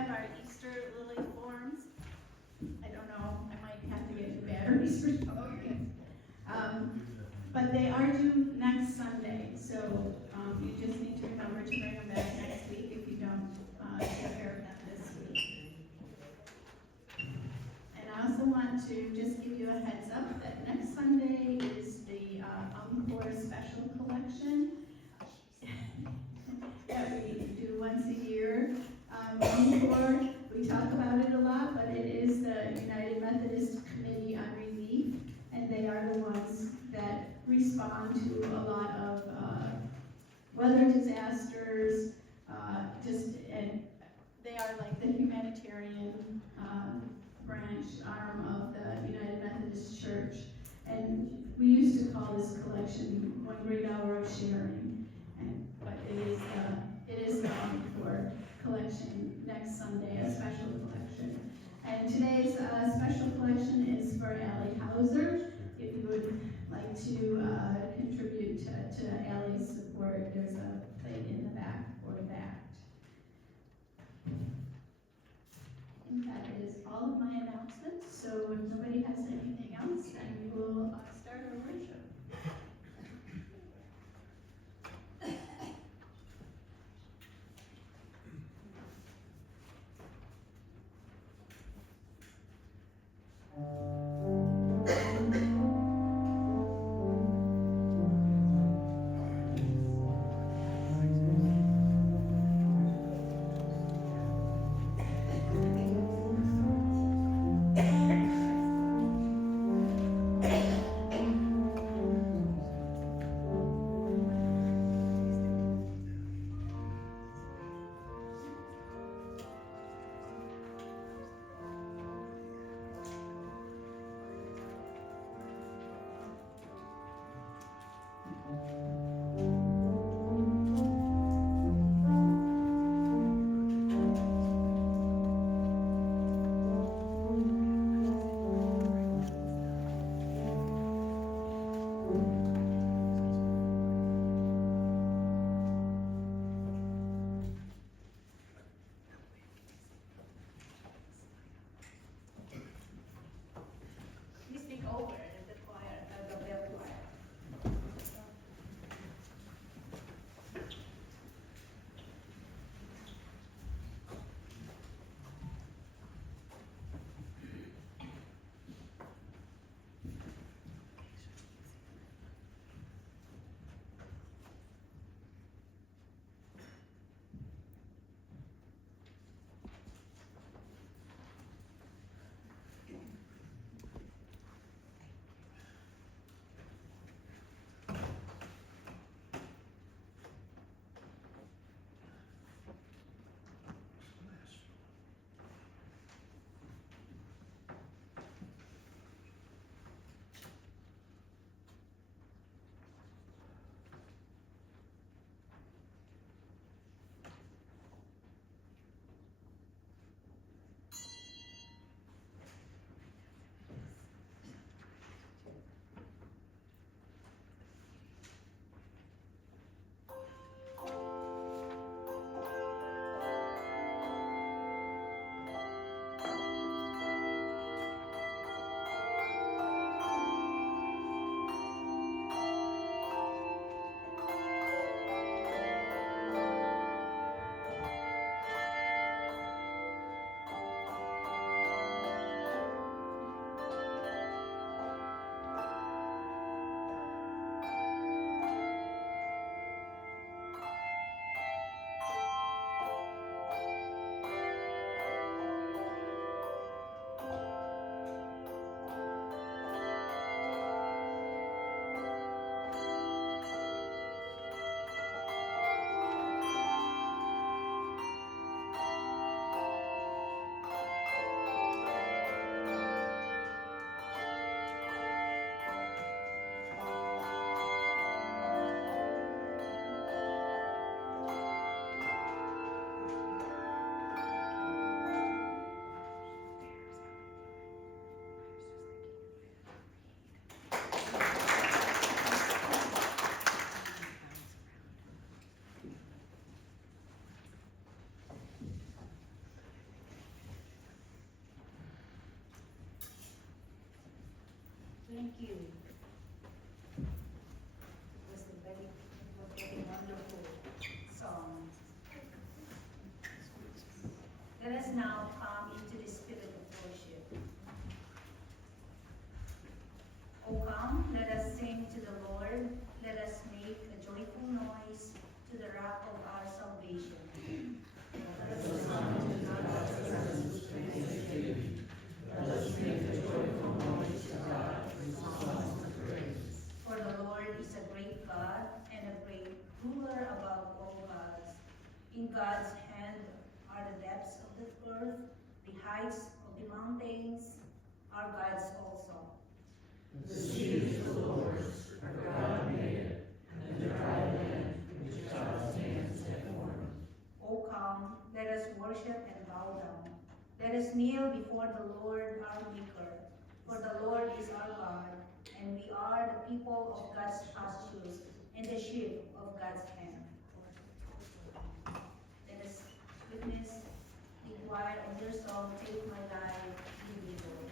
have our Easter lily forms. I don't know, I might have to get new batteries for some of you. But they are due next Sunday, so you just need to remember to bring them back next week if you don't take care of them this week. And I also want to just give you a heads up that next Sunday is the Encore Special Collection that we do once a year. Encore, we talk about it a lot, but it is the United Methodist Committee on Relief, and they are the ones that respond to a lot of weather disasters, and they are like the humanitarian branch arm of the United Methodist Church. And we used to call this collection One Great Hour of Sharing, but it is the Encore collection next Sunday, a special collection. And today's special collection is for Allie Hauser. If you would like to contribute to Allie's support, there's a plate in the back for that. I think that is all of my announcements, so if nobody has anything else, then we will start our worship. Thank you. It was a very wonderful song. Let us now come into the spirit of worship. O come, let us sing to the Lord. Let us make a joyful noise to the rock of our salvation. Let us come into God's presence with thanksgiving. Let us make a joyful noise to God with songs of praise. For the Lord is a great God and a great ruler above all gods. In God's hand are the depths of the earth, the heights of the mountains are God's also. The sea is the Lord's, for God made it, and the dry land which God's hands have formed. O come, let us worship and bow down. Let us kneel before the Lord our Maker. For the Lord is our God, and we are the people of God's pastures and the sheep of God's hand. Let us witness the choir of their song, Take My Life, Lead Me, Lord.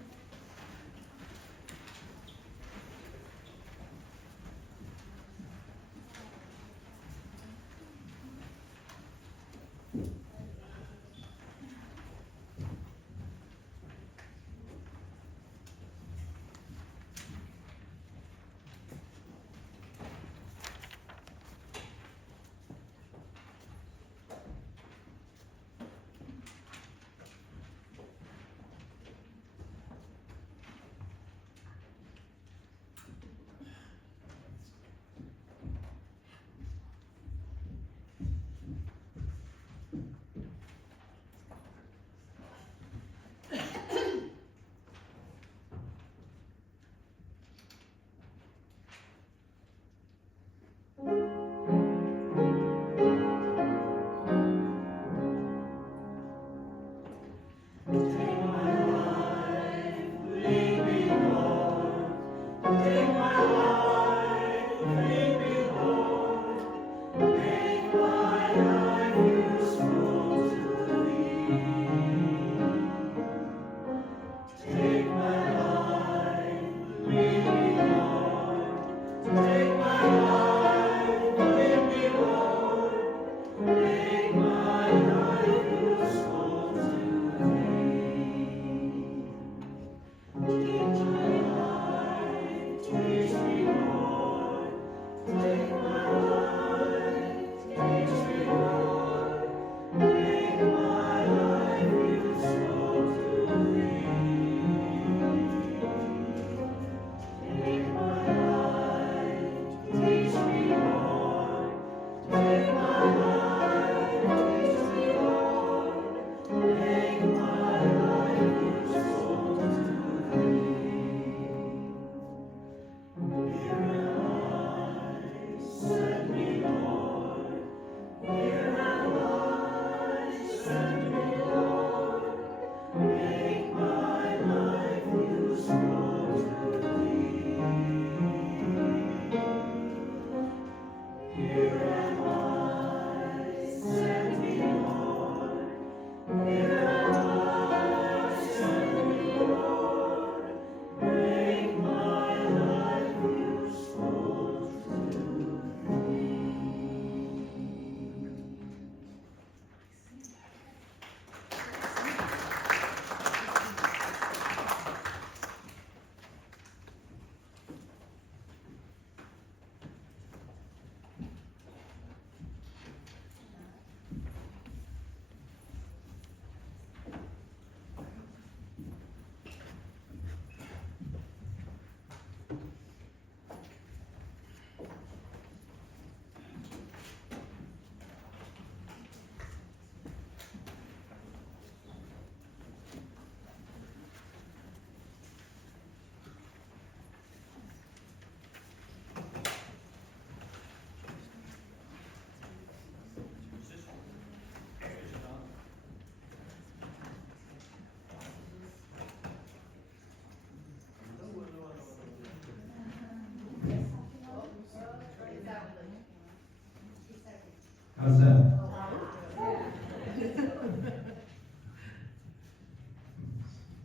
How's that?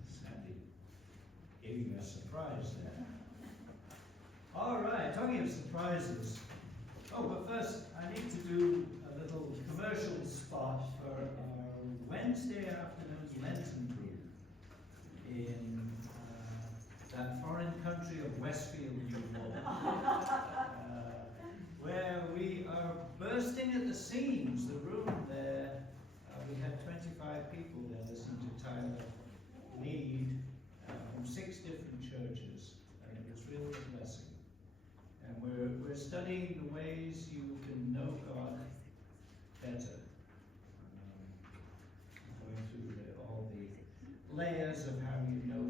Sandy giving me a surprise there. All right, talking of surprises. Oh, but first, I need to do a little commercial spot for our Wednesday afternoon Lenten group in that foreign country of Westfield, New York, where we are bursting at the seams. The room there, we had 25 people there listening to Tyler lead from 6 different churches, and it was really a blessing. And we're studying the ways you can know God better. Going through all the layers of how you know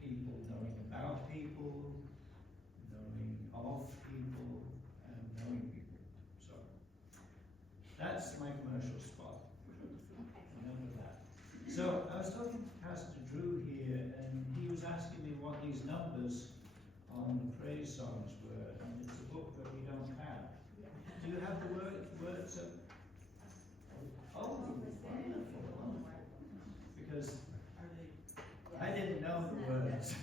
people, knowing about people, knowing of people, and knowing people. So that's my commercial spot. Remember that. So I was talking to Pastor Drew here, and he was asking me what these numbers on the praise songs were, and it's a book that we don't have. Do you have the words of? Oh, wonderful. Because I didn't know the words.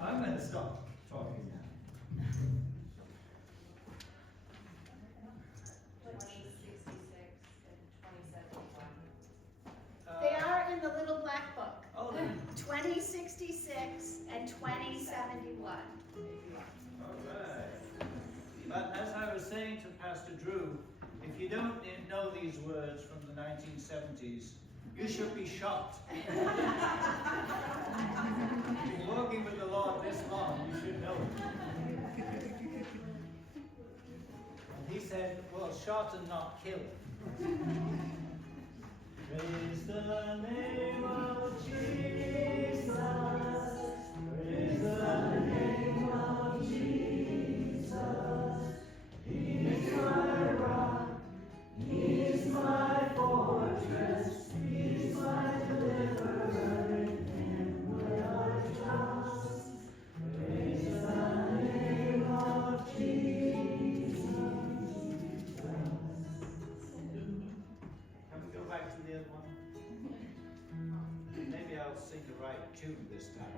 I'm going to stop talking now. 2066 and 2071. They are in the little black book. Oh, 2066 and 2071. all right. But as I was saying to Pastor Drew, if you don't know these words from the 1970s, you should be shocked. If you're walking with the Lord this long, you should know it. And he said, well, shot and not killed. Praise the name of Jesus. Praise the name of Jesus. He's my rock. He's my fortress. He's my deliverer. In him will I trust. Praise the name of Jesus. Can we go back to the other one? Maybe I'll sing the right tune this time.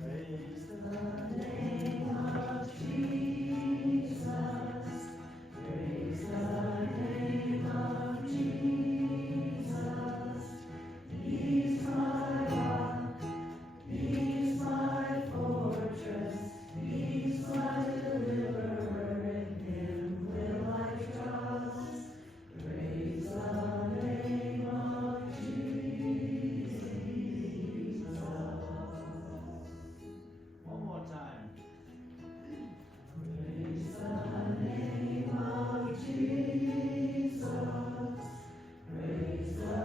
Praise the name of Jesus. Praise the name of Jesus. He's my rock. He's my fortress. He's my deliverer. In him will I trust. Praise the name of Jesus. One more time. Praise the name of Jesus. Praise the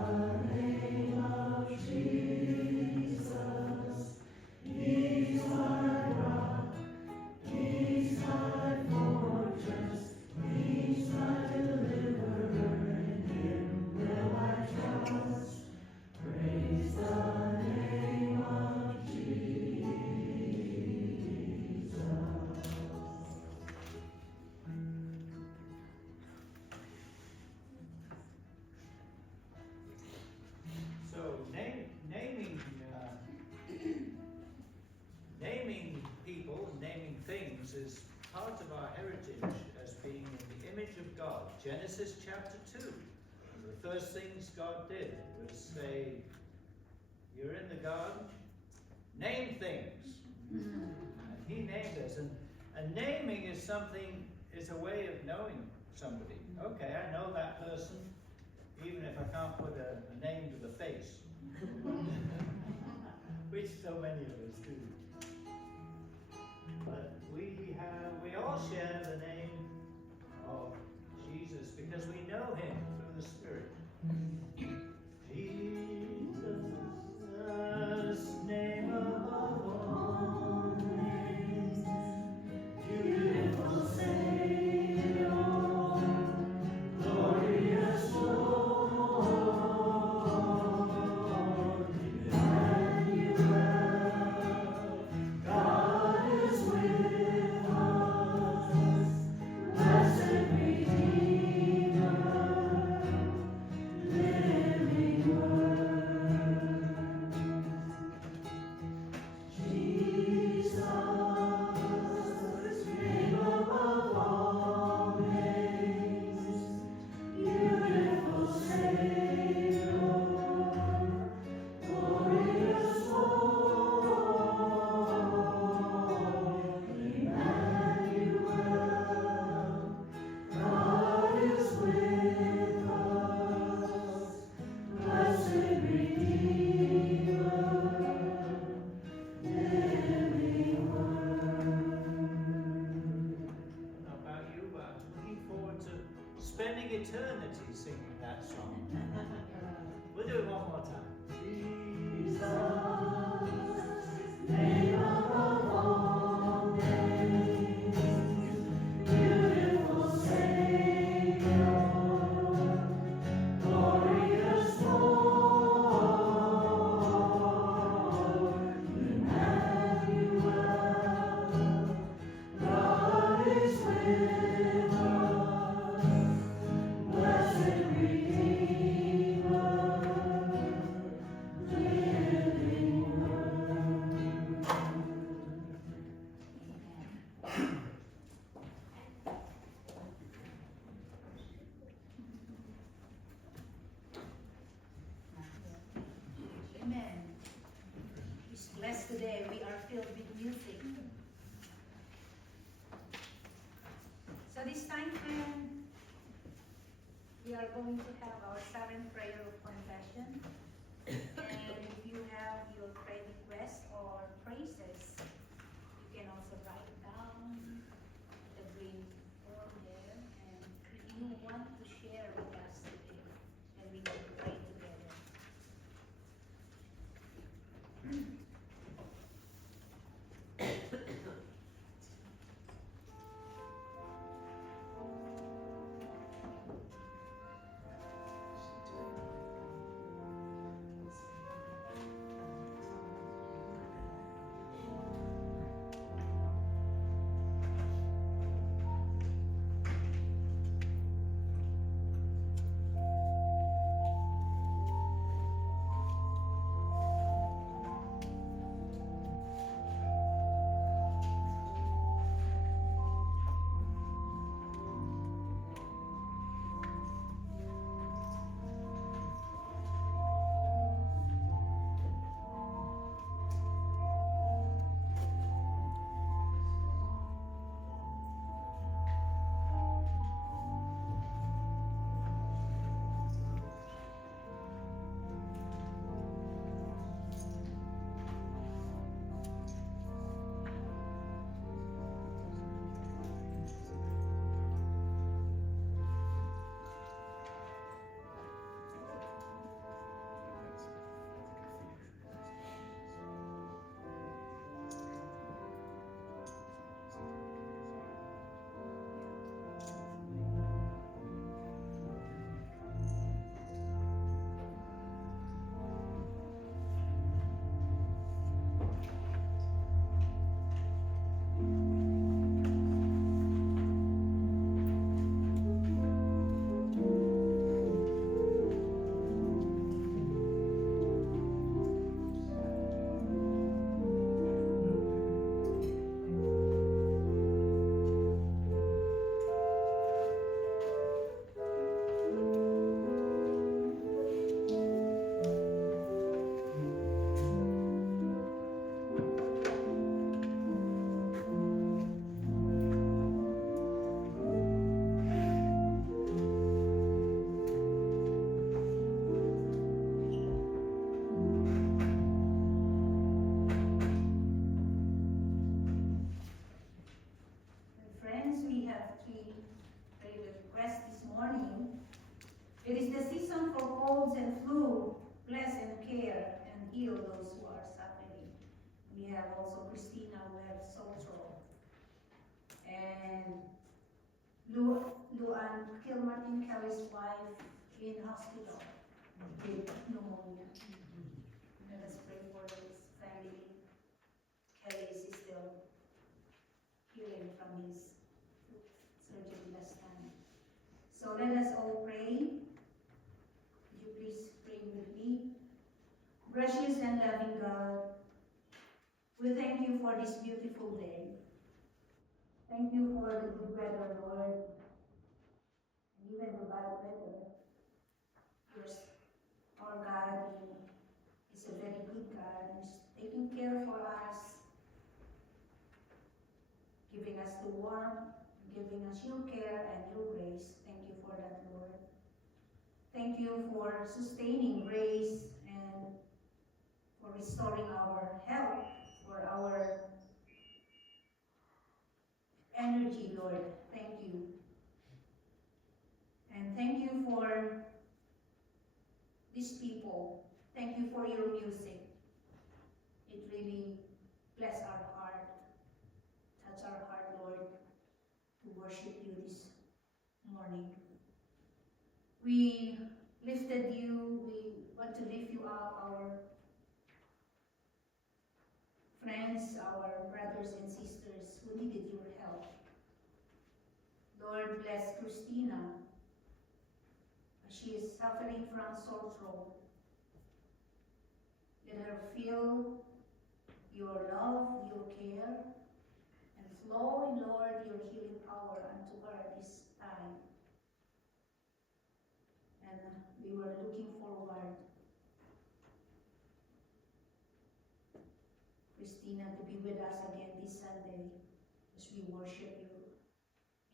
name of Jesus. He's my rock. He's my fortress. He's my deliverer. In him will I trust. Praise the name of Jesus. So naming people, naming things is part of our heritage as being in the image of God. Genesis chapter 2. The first things God did was say, you're in the garden, name things. And he named us. And naming is something, is a way of knowing somebody. Okay, I know that person, even if I can't put a name to the face. Which so many of us do. But we all share the name of Jesus because we know him through the Spirit. Jesus, name above all names, beautiful Savior, glorious Lord, Emmanuel, God is with us, blessed Redeemer. are going to have our silent prayer of confession. And if you have your prayer requests or praises, you can also write down the green form there. And if you want to share with us today, then we can pray together. Friends, we have 3 prayer requests this morning. It is the season for colds and flu. Bless and care and heal those who are suffering. We have also Christina who has sore throat. And Luan Kilmartin Kelly's wife in hospital with pneumonia. Let us pray for his family. Kelly is still healing from his surgery last time. So let us all pray. Would you please pray with me? Gracious and loving God, we thank you for this beautiful day. Thank you for the good weather, Lord, and even the bad weather. Yes, our God is a very good God. He's taking care for us, giving us the warmth, giving us your care and your grace. Thank you for that, Lord. Thank you for sustaining grace and for restoring our health, for our energy, Lord. Thank you. And thank you for these people. Thank you for your music. It really bless our heart, touch our heart, Lord, to worship you this morning. We lifted you, we want to lift you up, our friends, our brothers and sisters who needed your help. Lord, bless Christina as she is suffering from sore throat. Let her feel your love, your care, and flow in, Lord, your healing power unto her this time. And we were looking forward, Christina, to be with us again this Sunday as we worship you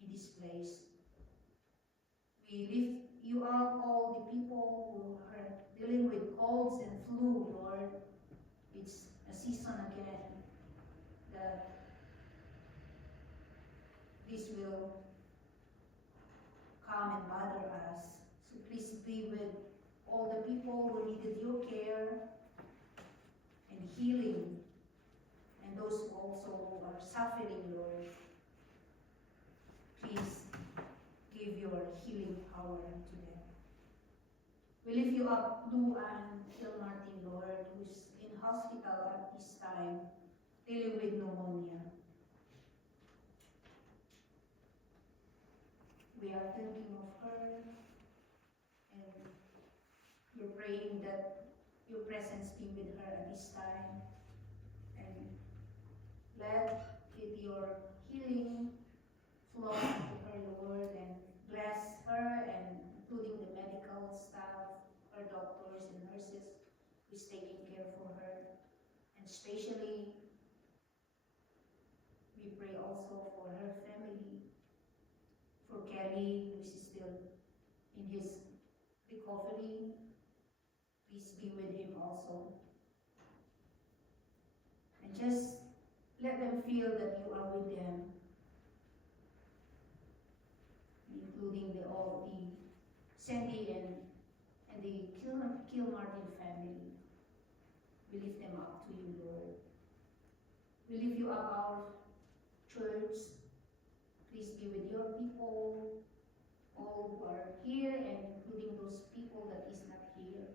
in this place. We lift you up all the people who are dealing with colds and flu, Lord. It's a season again that this will come and bother us. So please be with all the people who needed your care and healing, and those who also are suffering, Lord. Please give your healing power to them. We lift you up, Lou and Phil Martin, Lord, who's in hospital at this time, dealing with pneumonia. We are thinking of her, and we're praying that your presence be with her at this time, and let your healing flow to her, Lord, and bless her, and including the medical staff, her doctors and nurses who's taking care for her, and especially we pray also for her family, for Kelly, who is still in his recovery. Please be with him also. And just let them feel that you are with them, including all the Sandy and the Kilmartin family. We lift them up to you, Lord. We lift you up, our church. Please be with your people, all who are here, and including those people that is not here.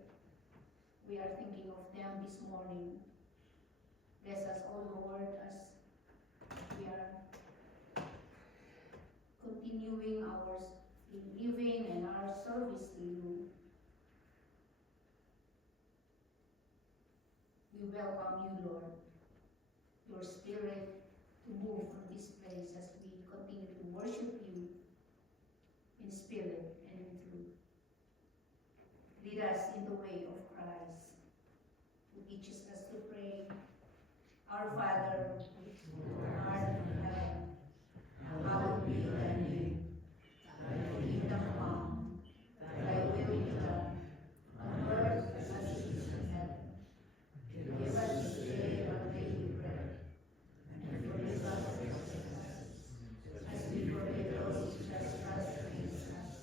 We are thinking of them this morning. Bless us, O Lord, as we are continuing our giving and our service to you. We welcome you, Lord, your Spirit to move from this place as we continue to worship you in spirit and in truth. Lead us in the way of Christ, who teaches us to pray, Our Father, who art in heaven, hallowed be thy name. Thy kingdom come, thy will be done, on earth as it is in heaven. Give us this day our daily bread, and forgive us our trespasses, as we forgive those who trespass against us.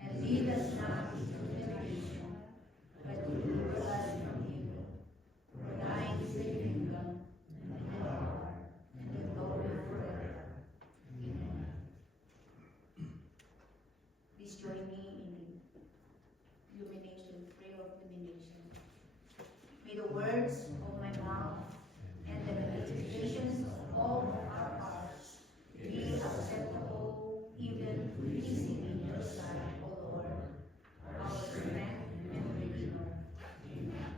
And lead us not into temptation, but deliver us from evil. For thine is the kingdom, and the power, and the glory forever. Amen. Please join me in the illumination, prayer of illumination. May the words of my mouth and the meditations of all of our hearts be acceptable, even pleasing in your sight, O Lord, our strength and Redeemer. Amen.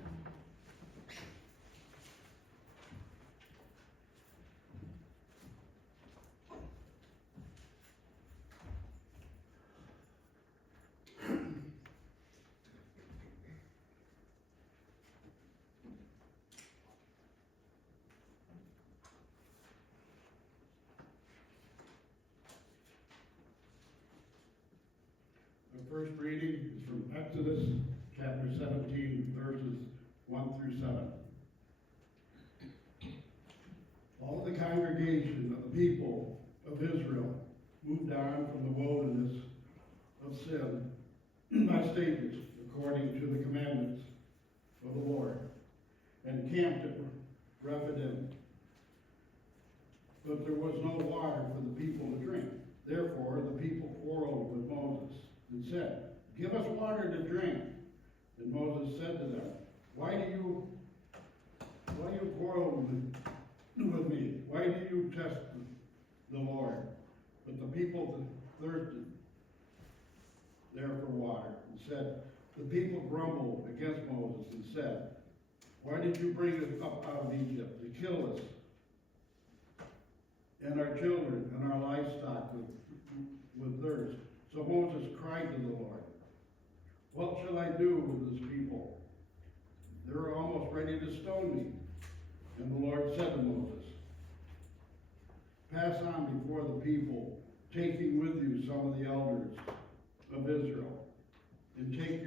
The first reading is from Exodus chapter 17, verses 1 through 7. All the congregation of the people of Israel moved on from the wilderness of Sin by stages, according to the commandments of the Lord, and camped at Rephidim. But there was no water for the people to drink. Therefore the people quarreled with Moses and said, "Give us water to drink." And Moses said to them, Why do you quarrel with me? Why do you test the Lord? But the people thirsted there for water, and said, the people grumbled against Moses and said, "Why did you bring us up out of Egypt to kill us and our children and our livestock with thirst?" So Moses cried to the Lord, "What shall I do with this people? They're almost ready to stone me." And the Lord said to Moses, "Pass on before the people, taking with you some of the elders of Israel, and take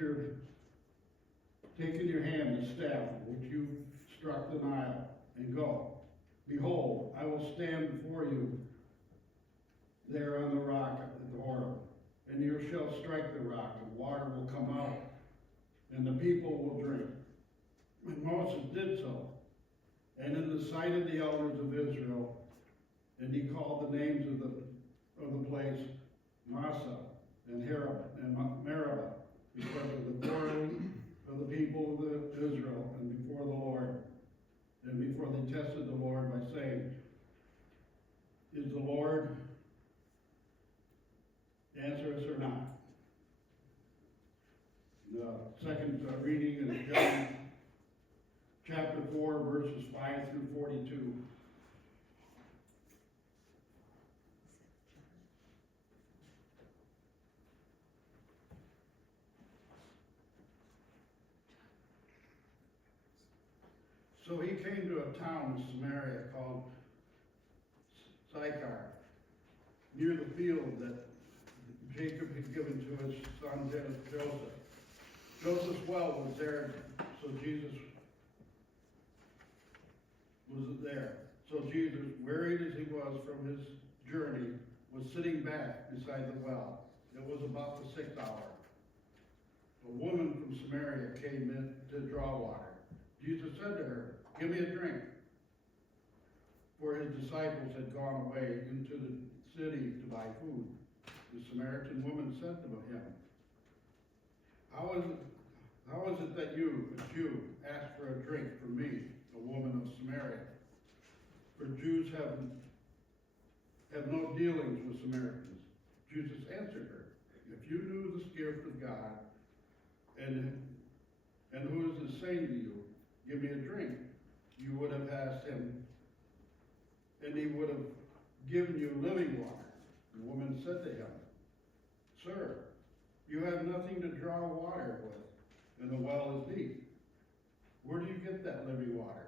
in your hand the staff which you struck the Nile, and go. Behold, I will stand before you there on the rock at the Horeb, and you shall strike the rock, and water will come out, and the people will drink. And Moses did so, and in the sight of the elders of Israel, and he called the names of the place Massa and Harab and Meribah, because of the quarreling of the people of Israel, and before the Lord, and before they tested the Lord by saying, is the Lord answer us or not? The second reading is John chapter 4, verses 5 through 42. So he came to a town in Samaria called Sychar, near the field that Jacob had given to his son Joseph. Joseph's well was there, so Jesus was there. So Jesus, wearied as he was from his journey, was sitting back beside the well. It was about the 6th hour. A woman from Samaria came in to draw water. Jesus said to her, give me a drink. For his disciples had gone away into the city to buy food. The Samaritan woman said to him, How is it that you, a Jew, ask for a drink from me, a woman of Samaria? For Jews have no dealings with Samaritans. Jesus answered her, if you knew the gift of God, and who is saying to you, give me a drink, you would have asked him, and he would have given you living water. The woman said to him, Sir, you have nothing to draw water with, and the well is deep. Where do you get that living water?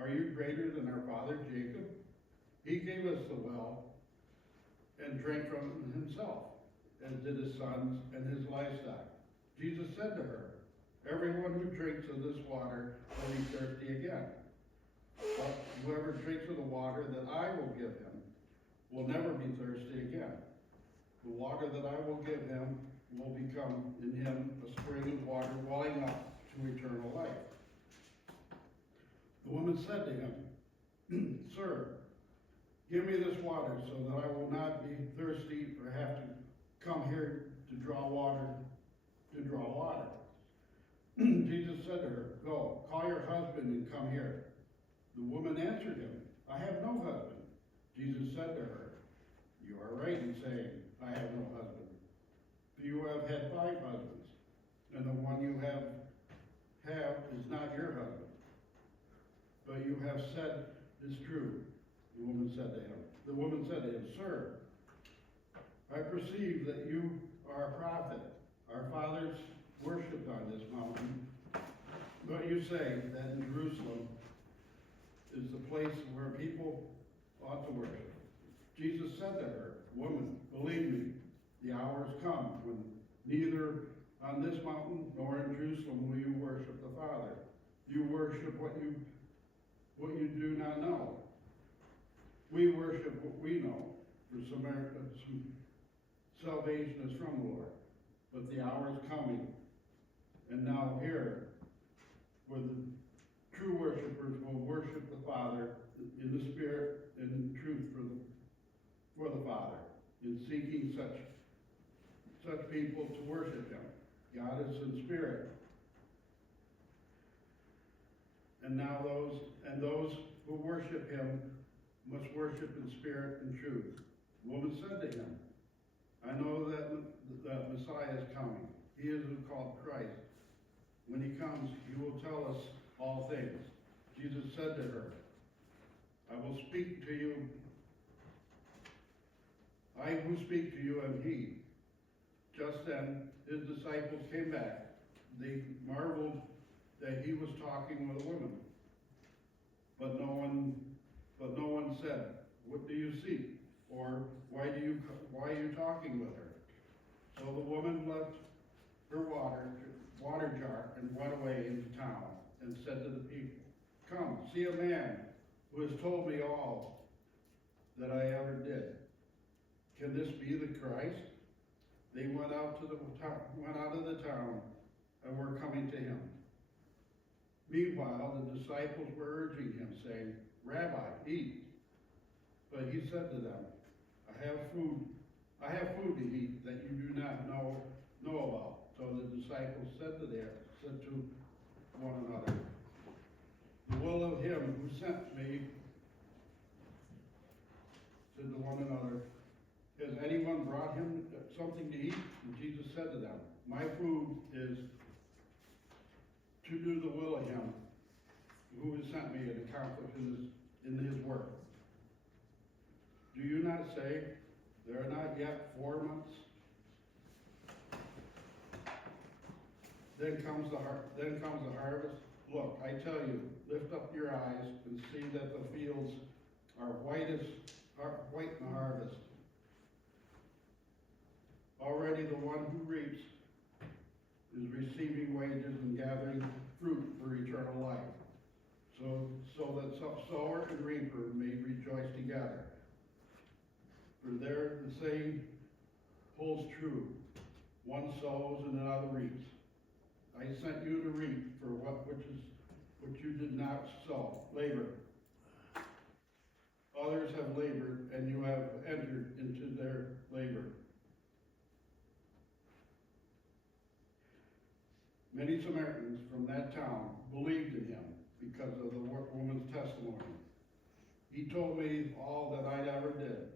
Are you greater than our father Jacob? He gave us the well and drank from it himself, as did his sons and his livestock. Jesus said to her, everyone who drinks of this water will be thirsty again. But whoever drinks of the water that I will give him will never be thirsty again. The water that I will give him will become in him a spring of water welling up to eternal life. The woman said to him, Sir, give me this water so that I will not be thirsty or have to come here to draw water. Jesus said to her, go, call your husband and come here. The woman answered him, I have no husband. Jesus said to her, you are right in saying, I have no husband. For you have had 5 husbands, and the one you have is not your husband. But you have said is true, the woman said to him. The woman said to him, Sir, I perceive that you are a prophet. Our fathers worshipped on this mountain, but you say that in Jerusalem is the place where people ought to worship. Jesus said to her, Woman, believe me, the hour has come when neither on this mountain nor in Jerusalem will you worship the Father. You worship what you do not know. We worship what we know, for salvation is from the Lord. But the hour is coming, and now here, where the true worshipers will worship the Father in the Spirit and in truth for the Father, in seeking such people to worship him. God is in spirit. And now those who worship him must worship in spirit and truth. The woman said to him, I know that the Messiah is coming. He is called Christ. When he comes, he will tell us all things. Jesus said to her, I will speak to you. I who speak to you am he. Just then, his disciples came back. They marveled that he was talking with a woman. But no one said, what do you seek? Or why are you talking with her? So the woman left her water jar and went away into town and said to the people, "Come, see a man who has told me all that I ever did. Can this be the Christ?" They went out of the town and were coming to him. Meanwhile, the disciples were urging him, saying, "Rabbi, eat." But he said to them, I have food to eat that you do not know about. So the disciples said to one another, "The will of him who sent me," said to one another, "has anyone brought him something to eat?" And Jesus said to them, "My food is to do the will of him who has sent me and accomplish in his work. Do you not say, there are not yet 4 months? Then comes the harvest. Look, I tell you, lift up your eyes and see that the fields are white in the harvest. Already the one who reaps is receiving wages and gathering fruit for eternal life, so that sower and reaper may rejoice together. For there the saying holds true, one sows and another reaps. I sent you to reap for which you did not labor. Others have labored, and you have entered into their labor. Many Samaritans from that town believed in him because of the woman's testimony. He told me all that I ever did.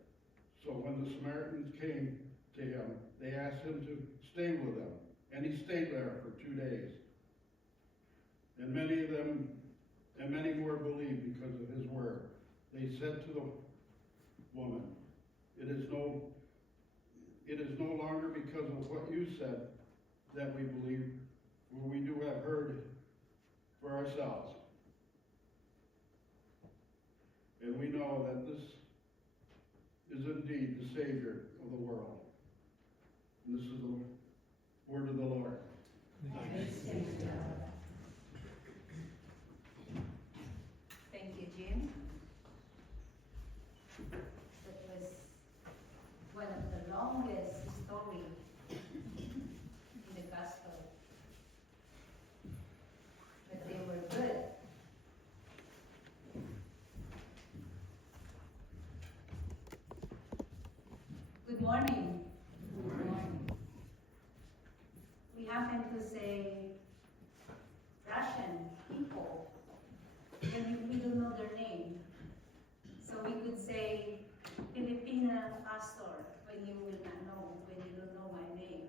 So when the Samaritans came to him, they asked him to stay with them, and he stayed there for 2 days. And many more believed because of his word. They said to the woman, it is no longer because of what you said that we believe, for we do have heard for ourselves. And we know that this is indeed the Savior of the world. And this is the word of the Lord. Thank you, Jim. That was one of the longest stories in the gospel. But they were good. Good morning. Good morning. We happen to say Russian people, and we don't know their name. So we could say Filipina pastor when you will not know, when you don't know my name.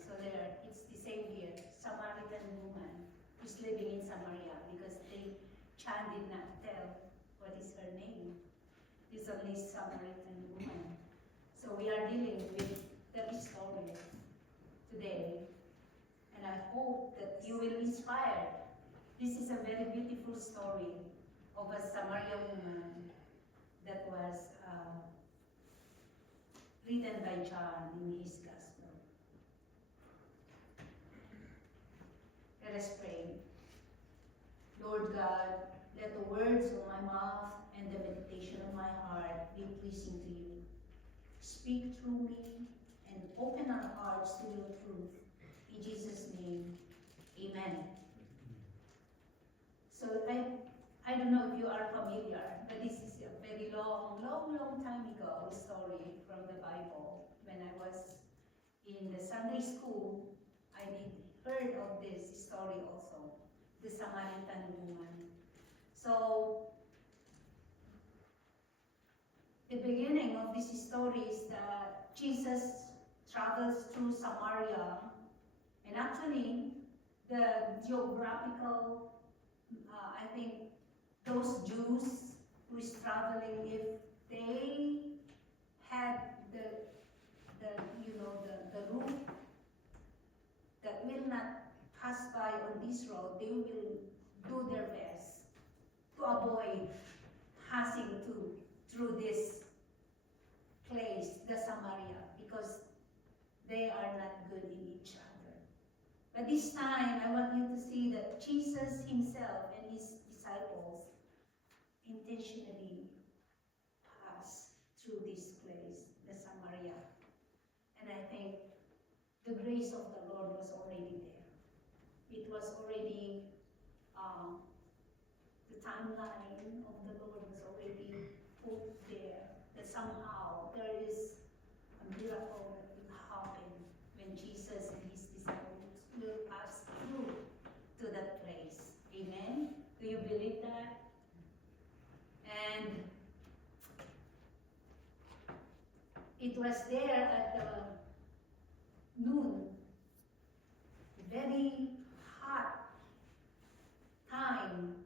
So there, it's the same here. Samaritan woman who's living in Samaria because Chan did not tell what is her name. It's only Samaritan woman. So we are dealing with that story today. And I hope that you will inspire. This is a very beautiful story of a Samaritan woman that was written by John in his gospel. Let us pray. Lord God, let the words of my mouth and the meditation of my heart be pleasing to you. Speak through me and open our hearts to your truth. In Jesus' name, amen. So I don't know if you are familiar, but this is a very long time ago story from the Bible. When I was in the Sunday school, I did heard of this story also, the Samaritan woman. So the beginning of this story is that Jesus travels through Samaria, and actually the geographical, I think those Jews who is traveling, if they had the route that will not pass by on this road, they will do their best to avoid passing through this place, the Samaria, because they are not good in each other. But this time, I want you to see that Jesus himself and his disciples intentionally passed through this place, the Samaria. And I think the grace of the Lord was already there. It was already, the timeline of the Lord was already put there. That somehow there is a miracle that will happen when Jesus and his disciples will pass through to that place. Amen? Do you believe that? And it was there at the noon, very hot time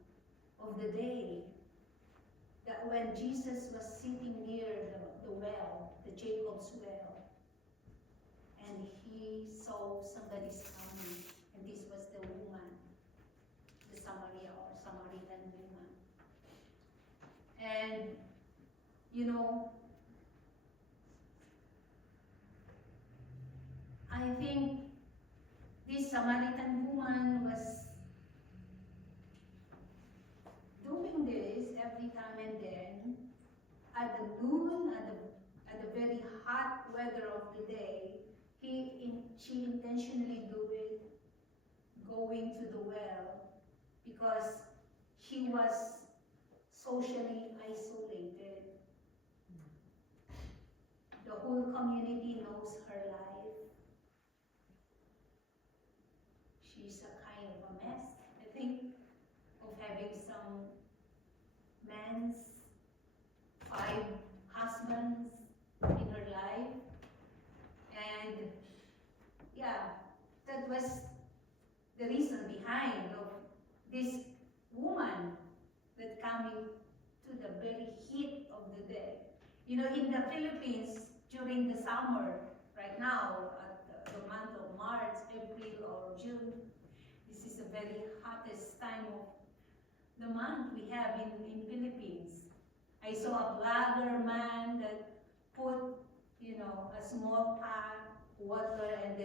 of the day, that when Jesus was sitting near the well, the Jacob's well, and he saw somebody's coming, and this was the woman, the Samaria or Samaritan woman. And, you know, I think this Samaritan woman was doing this every time and then, at the noon, at the very hot weather of the day, she intentionally do it, going to the well, because she was socially isolated. The whole community knows her life. She's a kind of a mess, I think, of having some men's, 5 husbands in her life. And yeah, that was the reason behind of this woman that coming to the very heat of the day. You know, in the Philippines, during the summer, right now, at the month of March, April, or June, this is the very hottest time of the month we have in Philippines. I saw a blogger man that put, you know, a small pot, water, and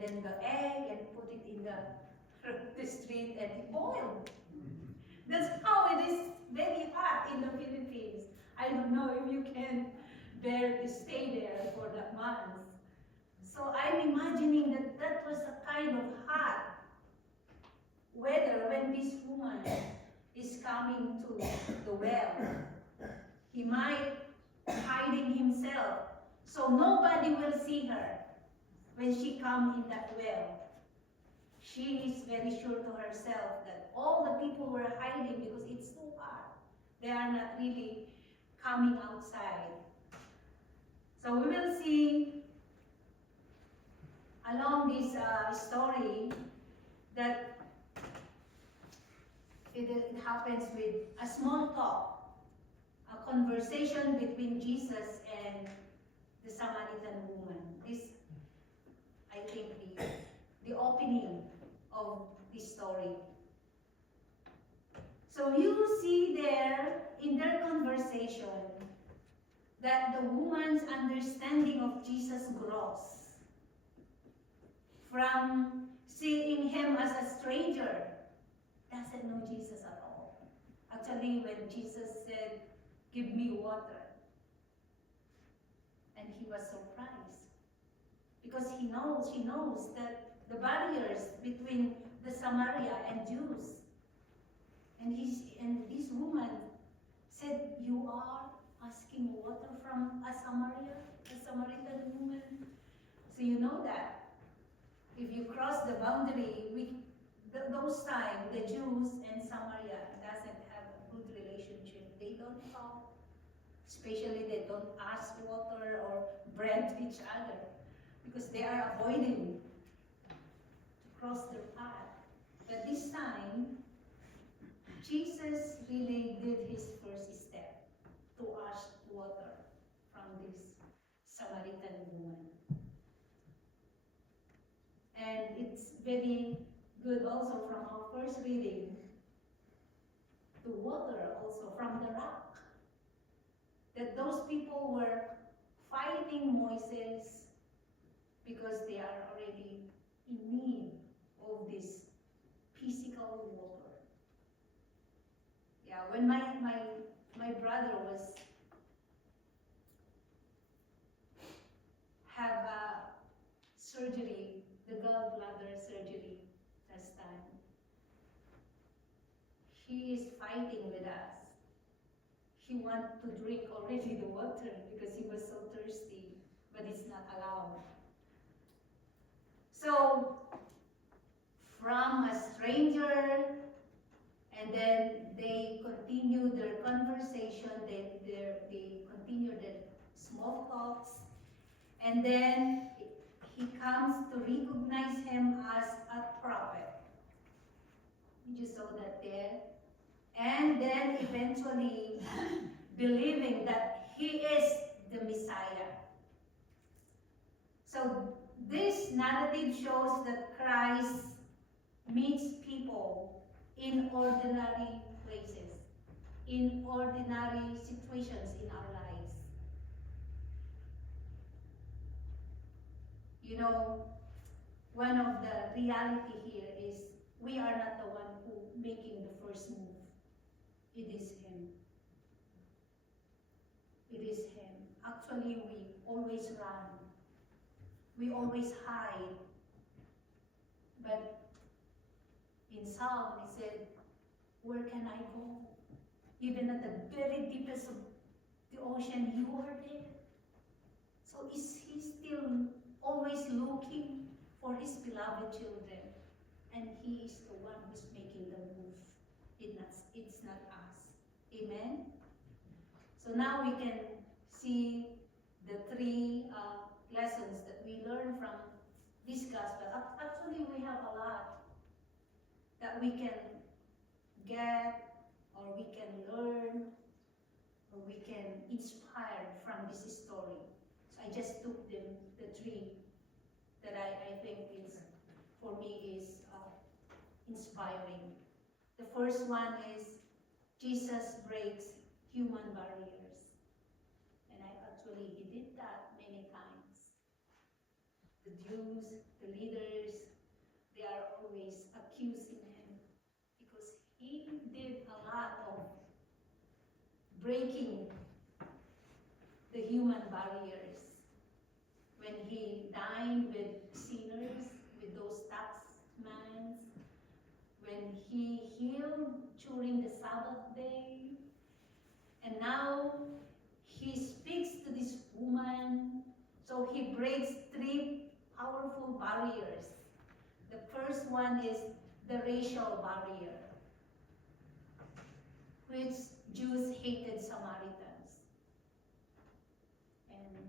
then the egg, and put it in the street, and it boiled. That's how it is very hot in the Philippines. I don't know if you can bear to stay there for that month. So I'm imagining that that was a kind of hot weather when this woman is coming to the well. He might hiding himself, so nobody will see her when she comes in that well. She is very sure to herself that all the people were hiding because it's too hot. They are not really coming outside. So we will see along this story that it happens with a small talk, a conversation between Jesus and the Samaritan woman. This, I think, the opening of this story. So you see there in their conversation that the woman's understanding of Jesus grows from seeing him as a stranger, doesn't know Jesus at all. Actually, when Jesus said, "Give me water," and he was surprised because he knows that the barriers between the Samaria and Jews. And this woman said, "You are asking water from a Samaritan woman." So you know that if you cross the boundary, those times the Jews and Samaria doesn't have a good relationship. They don't talk, especially they don't ask water or bread to each other because they are avoiding to cross their path. But this time, Jesus really did his first step to ask water from this Samaritan woman. And it's very good also from our first reading, the water also from the rock. That those people were fighting Moses because they are already in need of this physical water. Yeah, when my brother was have a surgery, the gallbladder surgery last time, he is fighting with us. He wanted to drink already the water because he was so thirsty, but it's not allowed. So, from a stranger, and then they continue their conversation, they continue their small talks, and then he comes to recognize him as a prophet. You just saw that there. And then eventually believing that he is the Messiah. So this narrative shows that Christ meets people in ordinary places, in ordinary situations in our lives. You know, one of the reality here is we are not the one who making the first move. It is him. It is him. Actually, we always run. We always hide. But in Psalm, he said, where can I go? Even at the very deepest of the ocean, you are there. So is he still always looking for his beloved children? And he is the one who's making the move. It's not us. Amen? So now we can see the three lessons that we learn from this gospel. Actually, we have a lot that we can get, or we can learn, or we can inspire from this story. So I just took the three that I think is, for me, is inspiring. The first one is Jesus breaks human barriers. And he did that many times. The Jews, the leaders, they are always accusing him because he did a lot of breaking the human barriers. When he dined with sinners, with those tax men, when he healed during the Sabbath day, and now he speaks to this woman, so he breaks three powerful barriers. The first one is the racial barrier, which Jews hated Samaritans. And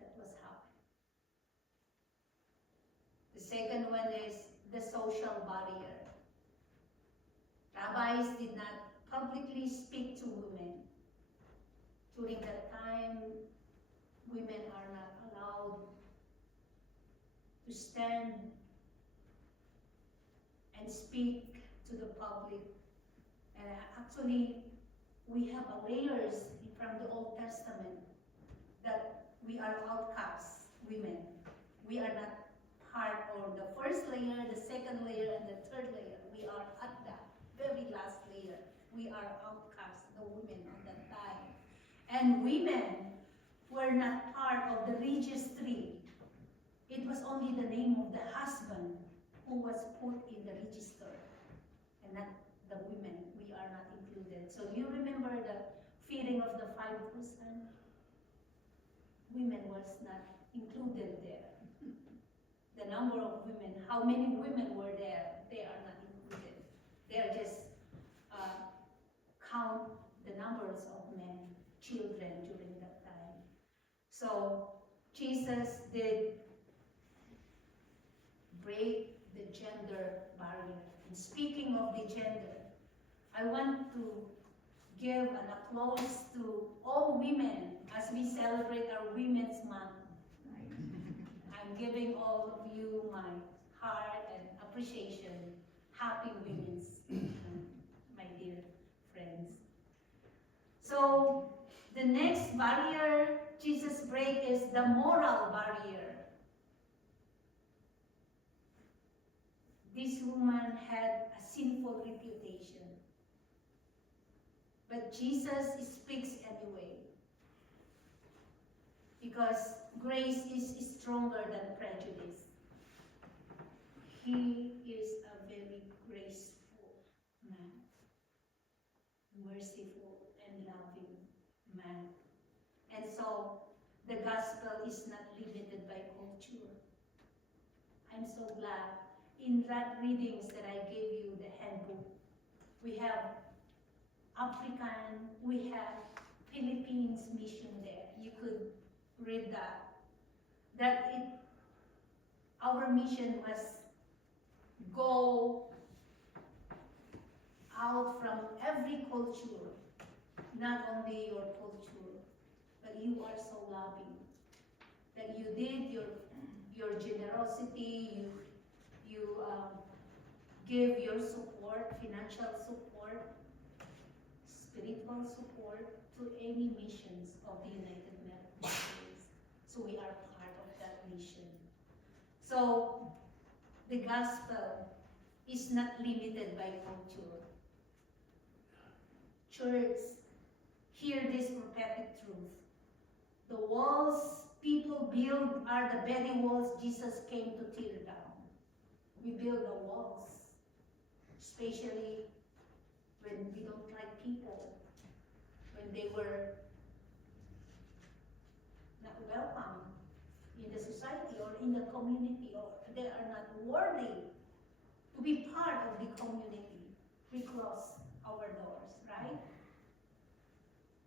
that was happened. The second one is the social barrier. Rabbis did not publicly speak to women. During that time, women are not allowed to stand and speak to the public. And actually, we have layers from the Old Testament that we are outcasts, women. We are not part of the first layer, the second layer, and the third layer. We are at the very last layer. We are outcasts, the women of that time. And women were not part of the registry. It was only the name of the husband who was put in the register, and not the women. We are not included. So you remember the feeding of the 5,000? Women was not included there. The number of women, how many women were there, they are not included. They are just count the numbers of men, children during that time. So Jesus did break the gender barrier. And speaking of the gender, I want to give an applause to all women as we celebrate our Women's Month. I'm giving all of you my heart and appreciation. Happy Women's Month, my dear friends. So the next barrier Jesus breaks is the moral barrier. this woman had a sinful reputation. But Jesus speaks anyway. Because grace is stronger than prejudice. He is a very graceful man, merciful and loving man. And so, the gospel is not limited by culture. I'm so glad in that readings that I gave you, the handbook, we have African, we have Philippines mission there. You could read that. Our mission must go out from every culture, not only your culture, but you are so loving that you did your generosity, you give your support, financial support, spiritual support to any missions of the United Nations. So we are part of that mission. So the gospel is not limited by culture. Church, hear this prophetic truth. The walls people build are the very walls Jesus came to tear down. We build the walls, especially when we don't like people, when they were not welcome in the society or in the community, or they are not worthy to be part of the community. We close our doors, right?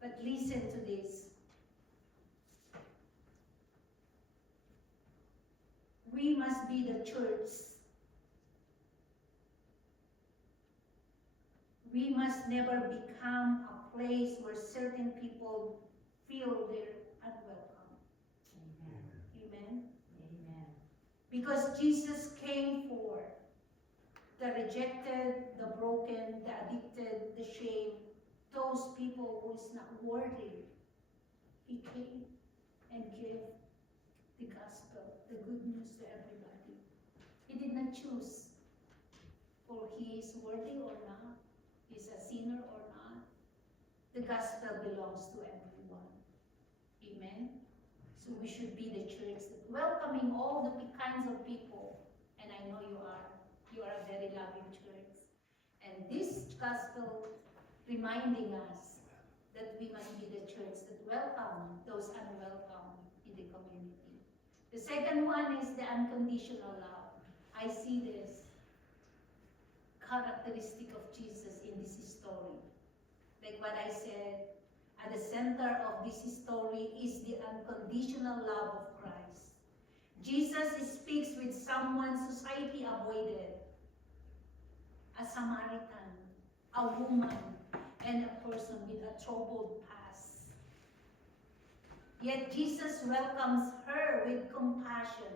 But listen to this. We must be the church. We must never become a place where certain people feel they're unwelcome. Amen. Amen. Because Jesus came for the rejected, the broken, the addicted, the shamed, those people who is not worthy. He came and gave the gospel, the good news to everybody. He did not choose for he is worthy or not, he's a sinner or not. The gospel belongs to everyone. Amen. So we should be the church that welcoming all the kinds of people. And I know you are. You are a very loving church. And this gospel reminding us that we must be the church that welcome those unwelcome in the community. The second one is the unconditional love. I see this characteristic of Jesus in this story. Like what I said, at the center of this story is the unconditional love of Christ. Jesus speaks with someone society avoided, a Samaritan, a woman, and a person with a troubled past. Yet Jesus welcomes her with compassion.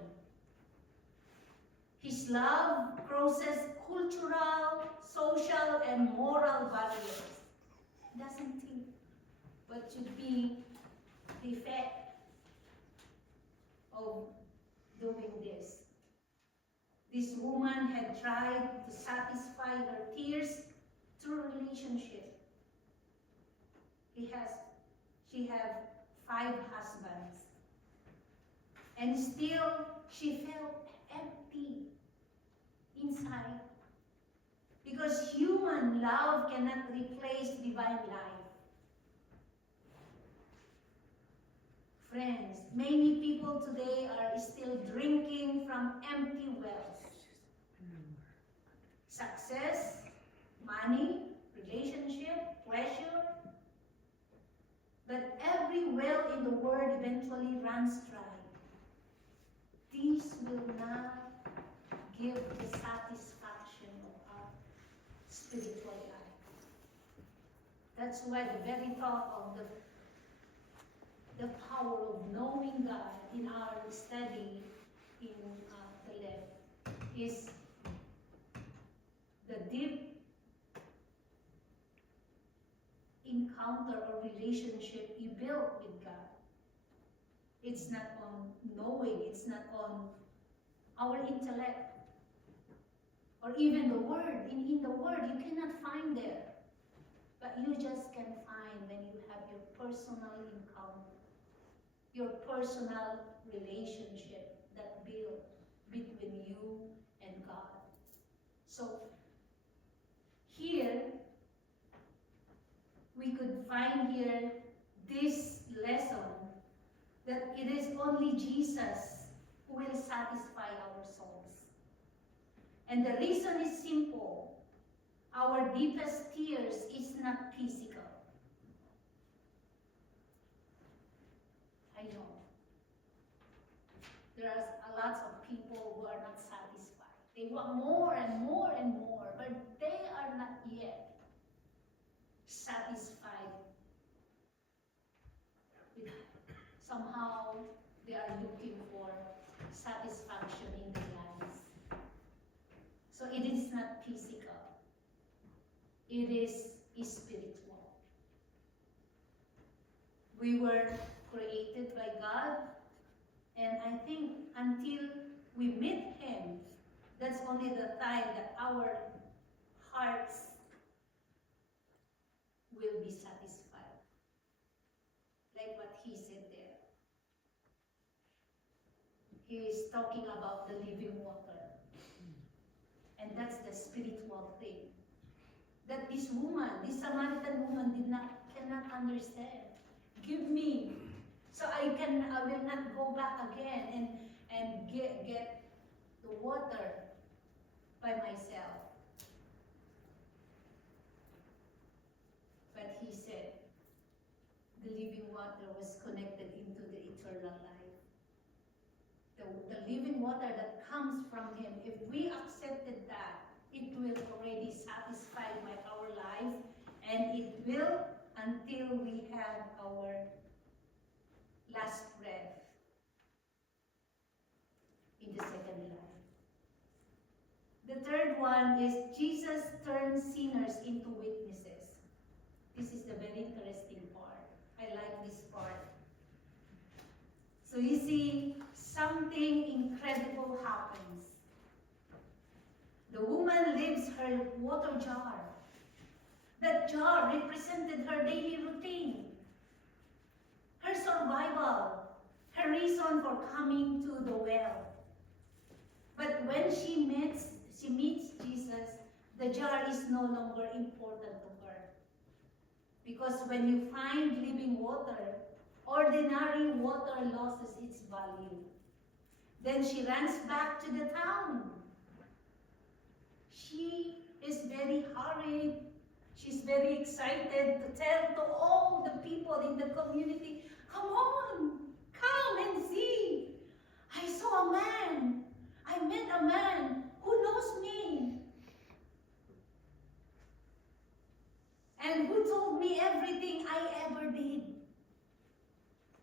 His love crosses cultural, social, and moral barriers. Doesn't he? What should be the effect of doing this? This woman had tried to satisfy her tears through relationship. She had 5 husbands. And still, she felt empty inside. Because human love cannot replace divine life. Friends, many people today are still drinking from empty wells. Success, money, relationship, pleasure. But every well in the world eventually runs dry. These will not give the satisfaction of our spiritual life. That's why the very thought of the power of knowing God in our study in the left is the deep encounter or relationship you build with God. It's not on knowing, it's not on our intellect or even the word. In the word, you cannot find there. But you just can find when you have your personal encounter, your personal relationship that built between you and God. So here, we could find here this lesson that it is only Jesus who will satisfy our souls. And the reason is simple. Our deepest tears is not physical. I know. There are lots of people who are not satisfied. They want more and more and more, but they are not yet satisfied. Somehow they are looking for satisfaction in their lives. So it is not physical. It is spiritual. We were created by God, and I think until we meet Him, that's only the time that our hearts will be satisfied. Like what He said there. He is talking about the living water. And that's the spiritual thing. That this woman, this Samaritan woman cannot understand. Give me, so I will not go back again and get the water by myself. But He said, the living water was connected into the eternal life. The living water that comes from Him, if we accepted that, it will already satisfy our life, and it will until we have our last breath in the second life. The third one is Jesus turns sinners into witnesses. This is the very interesting part. I like this part. So you see, something incredible happens. The woman leaves her water jar. That jar represented her daily routine, her survival, her reason for coming to the well. But when she meets Jesus, the jar is no longer important to her. Because when you find living water, ordinary water loses its value. Then she runs back to the town. She is very hurried. She's very excited to tell to all the people in the community, come on, come and see. I saw a man. I met a man who knows me. And who told me everything I ever did.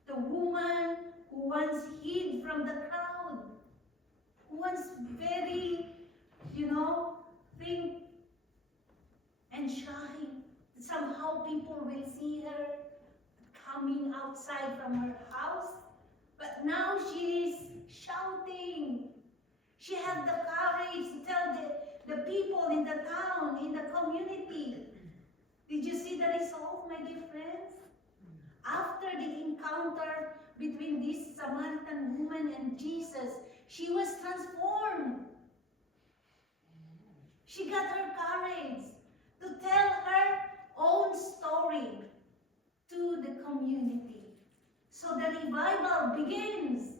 The woman who once hid from the crowd, who once very, think and shy. Somehow people will see her coming outside from her house, but now she is shouting. She has the courage to tell the people in the town, in the community. Did you see the result, my dear friends? After the encounter between this Samaritan woman and Jesus, she was transformed. She got her courage to tell her own story to the community. So the revival begins.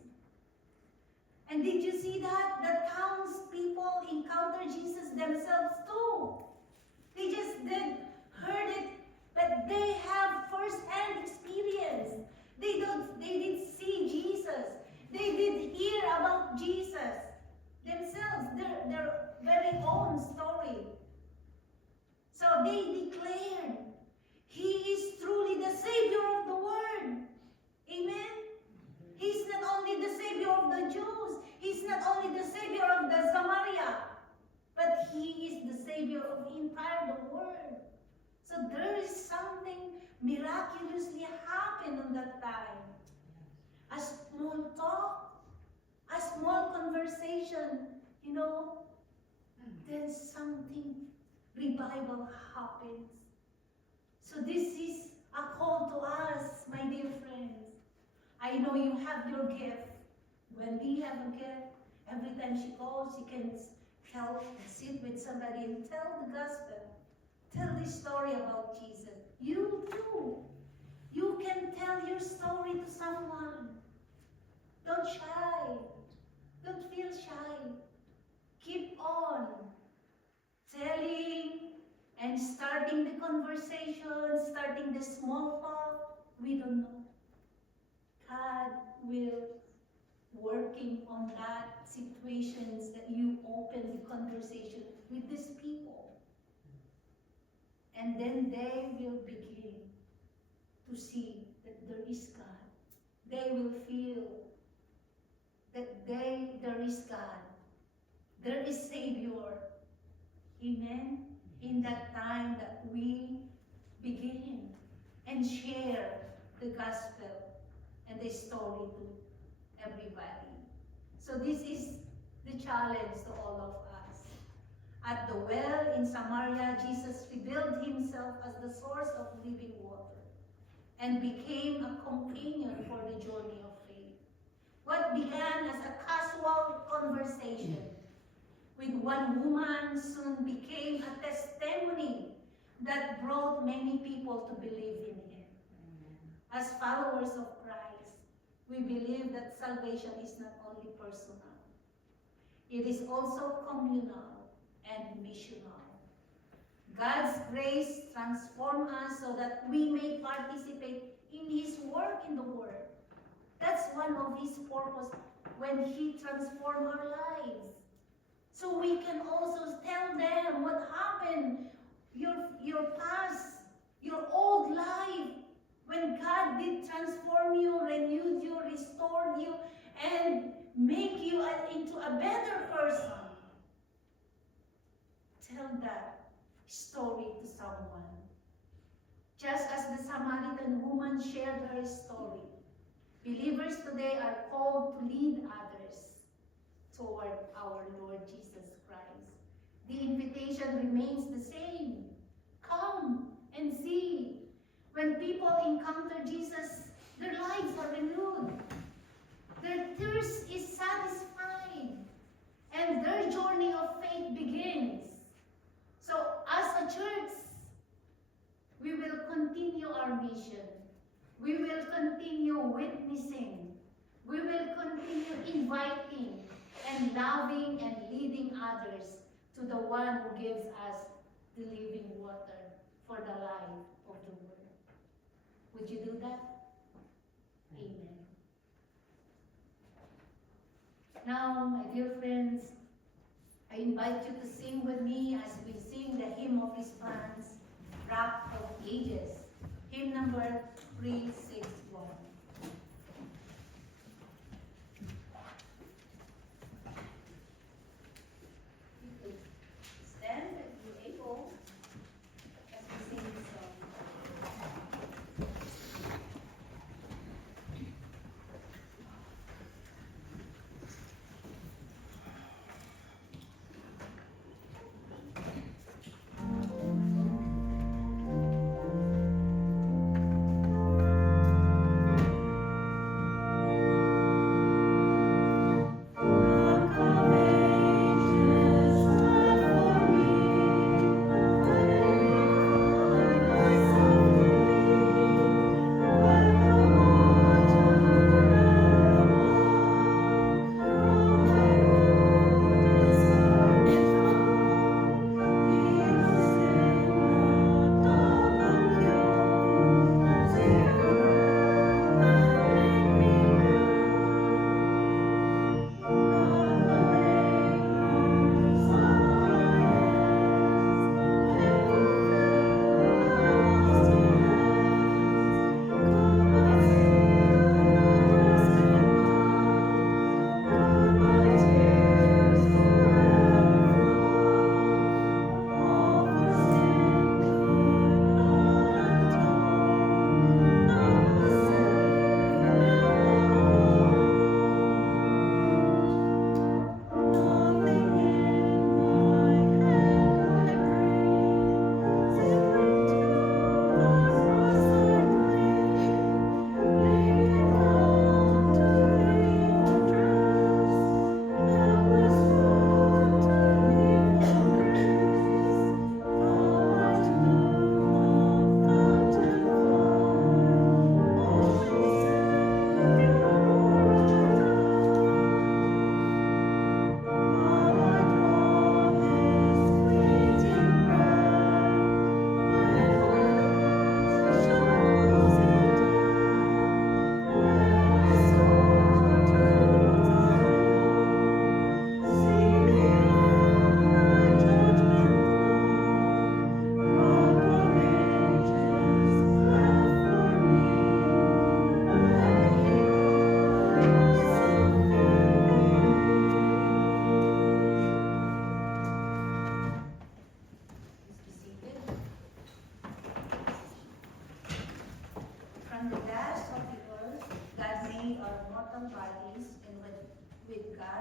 And did you see that? The townspeople encounter Jesus themselves too. They just heard it, but they have first-hand experience. They did see Jesus. They did hear about Jesus themselves, their very own story. So they declared, He is truly the Savior of the world. Amen? He's not only the Savior of the Jews. He's not only the Savior of the Samaria, but He is the Savior of the entire world. So there is something miraculously happened on that time. A small talk, a small conversation, then something revival happens. So this is a call to us, my dear friends. I know you have your gift. When we have a gift, every time she goes, she can help sit with somebody and tell the gospel. Tell the story about Jesus. You too. You can tell your story to someone. Don't shy. Don't feel shy. Keep on telling and starting the conversation, starting the small talk. We don't know. God will working on that situations that you open the conversation with these people. And then they will begin to see that there is God. They will feel that there is God. There is Savior. Amen? In that time that we begin and share the gospel and the story to everybody. So this is the challenge to all of us. At the well in Samaria, Jesus revealed himself as the source of living water and became a companion for the journey of faith. What began as a casual conversation with one woman soon became a testimony that brought many people to believe in him. As followers of Christ, we believe that salvation is not only personal, it is also communal and missional. God's grace transforms us so that we may participate in his work in the world. That's one of his purpose when he transformed our lives. So we can also tell them what happened, your past, your old life, when God did transform you, renewed you, restored you, and make you into a better person. Tell that story to someone. Just as the Samaritan woman shared her story, believers today are called to lead others toward our Lord Jesus Christ. The invitation remains the same. Come and see. When people encounter Jesus, their lives are renewed. Their thirst is satisfied. And their journey of faith begins. So as a church, we will continue our mission. We will continue witnessing. We will continue inviting and loving and leading others to the one who gives us the living water for the life of the world. Would you do that? Amen. Now, my dear friends, I invite you to sing with me as we sing the hymn of response, Rock of Ages, hymn number 361. You could stand if you're able as we sing this song. Thank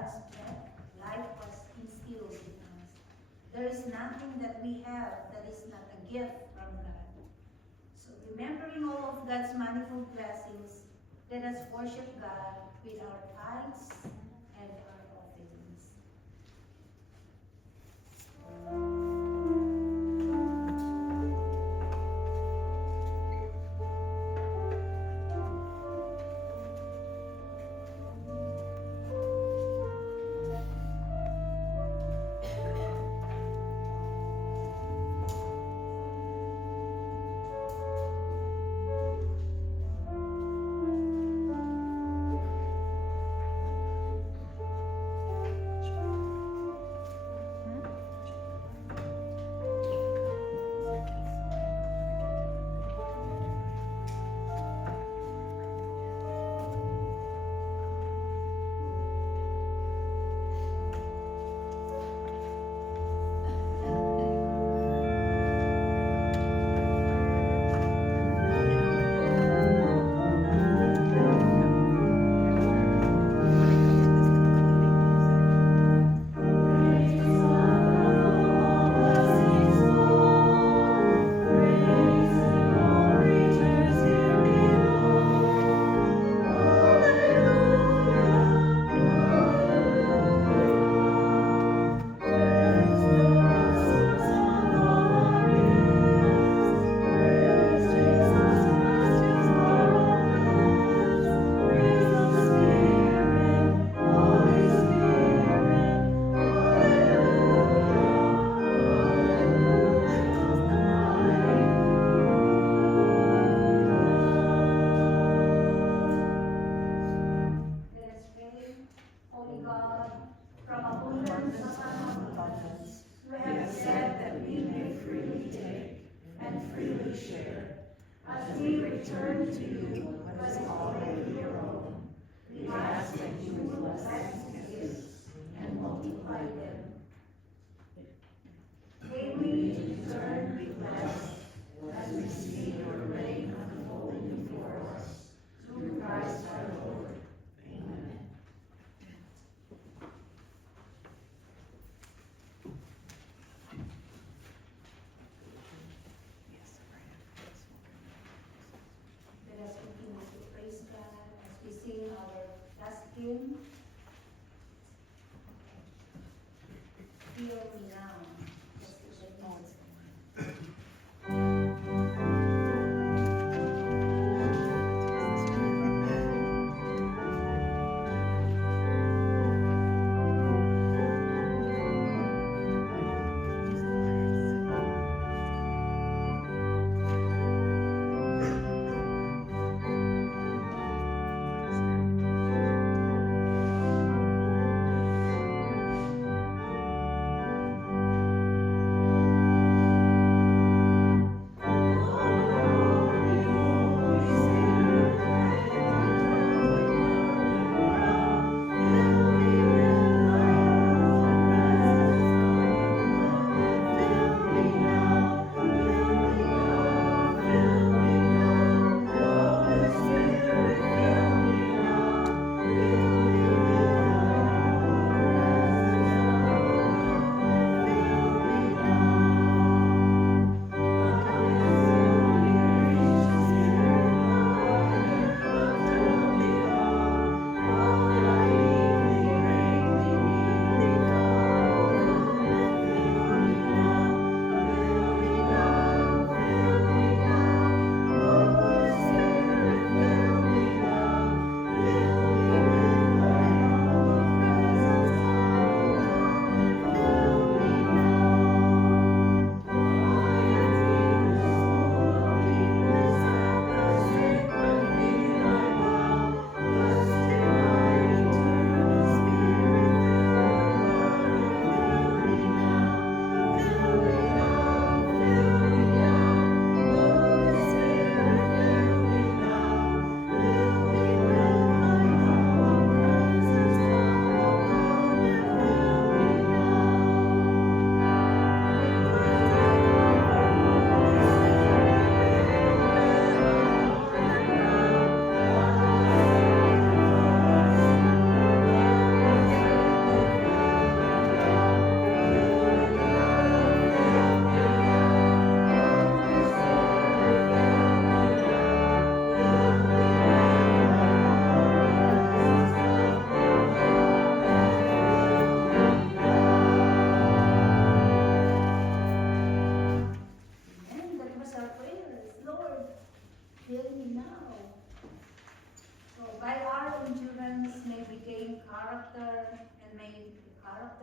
God's breath, life was instilled in us. There is nothing that we have that is not a gift from God. So remembering all of God's manifold blessings, let us worship God with our tithes and our offerings.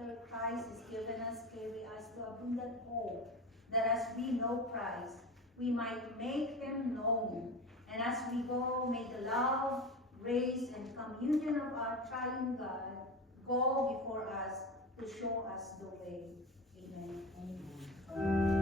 after Christ is given us, carry us to abundant hope, that as we know Christ, we might make him known. And as we go, may the love, grace, and communion of our triune God go before us to show us the way. Amen.